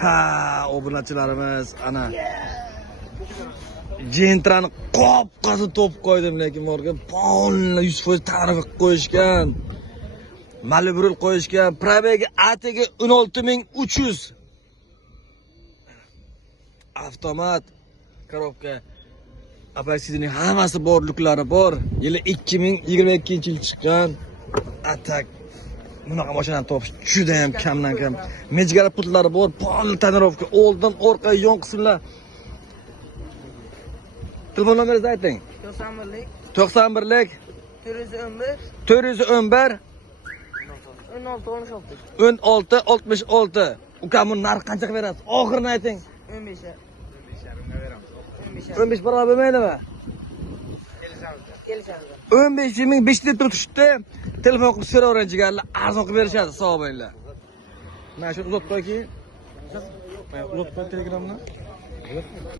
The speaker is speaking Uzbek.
Ha, obunachilarimiz ana Gentrani qop-qazib to'pib qo'ydim, lekin borga polni 100% ta'rif qilib qo'yishgan. Malibrul qo'yishgan. Probegi atigi 16300. Avtomat korobka. Apaksining hammasi borliklari bor. Yili 2022-yil chiqqan Atak. Bunaqa mashinani topish juda ham kamdan kam. Mejgara putlari bor, polni tonirovka, oldin, orqa, yon qismlar. Telefon nomeringizni ayting. 91lik 91lik 411 411 16 16 66. Ukamning narxi qancha qilib berasiz? Oxirini ayting. 15 15 barobar bo'lmaydimi? kelishamiz. 15 ming 5 litr tushdi. Telefon qilib so'ravering jigarlar, arzon qilib berishadi, sog' bo'linglar. Mana shu uzatib qo'yki. Uzatib qo'y Telegramni.